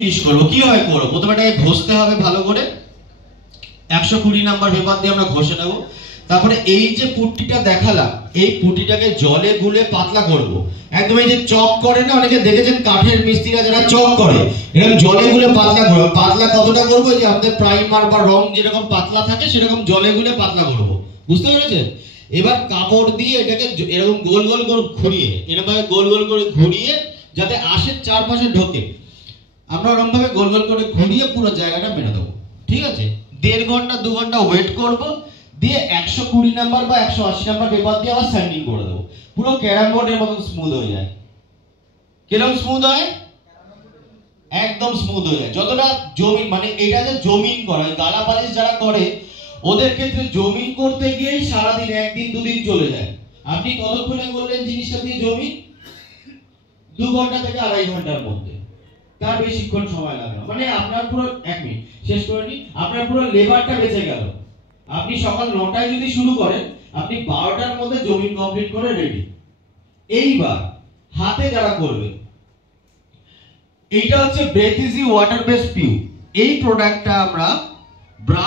করবো কিভাবে করবো, প্রথমে এটাকে ঘষতে হবে ভালো করে। 120 নাম্বার পেপার দিয়ে আমরা ঘষে নেব। তারপরে এই যে পুট্টিটা দেখালাম, এই পুট্টিটাকে জলে গুলে পাতলা করব। একদম এই যে চক করে না, অনেকে দেখেছেন কাঠের মিস্ত্রিরা যারা চক করে, এরকম জলে গুলে পাতলা করব। পাতলা কতটা করবো, যে আমাদের প্রাইমার বা রং যেরকম পাতলা থাকে সেরকম জলে গুলে পাতলা করব। বুঝতে পেরেছেন? এবার কাপড় দিয়ে এটাকে এরকম গোল গোল করে ঘুরিয়ে, এরকম ভাবে গোল গোল করে ঘুরিয়ে যাতে আশের চারপাশে ঢোকে, আমরা ওরকম ভাবে গোল গোল করে ঘুরিয়ে পুরো জায়গাটা মেরে দেবো। ঠিক আছে? 1.5 ঘন্টা 2 ঘন্টা ওয়েট করব, দিয়ে 120 নাম্বার বা 180 নাম্বার পেপার দিয়ে আবার স্যান্ডিং করে দেবো। পুরো ক্যারাম বোর্ডের মতন স্মুথ হয়ে যায়। কিরকম স্মুথ হয়? একদম স্মুথ হয়ে যায়। যতটা জমিন, মানে এটা যে জমিন করা, গালা পালিশ যারা করে ওদের ক্ষেত্রে জমিন করতে গিয়েই সারাদিন, একদিন দুদিন চলে যায়। আপনি কতক্ষণে করলেন জিনিসটা দিয়ে জমিন? 2 ঘন্টা থেকে 2.5 ঘন্টার মধ্যে, তার বেশিক্ষণ সময় লাগে না। মানে আপনার পুরো 1 মিনিট শেষ করে নি, আপনার পুরো লেবারটা বেঁচে গেল। আপনি সকাল 9টায় যদি শুরু করেন, আপনি 12টার মধ্যে জমিন কমপ্লিট করে রেডি। এইবার হাতে যারা করবে, এইটা হচ্ছে breath easy water base PU. এই প্রোডাক্টটা আমরা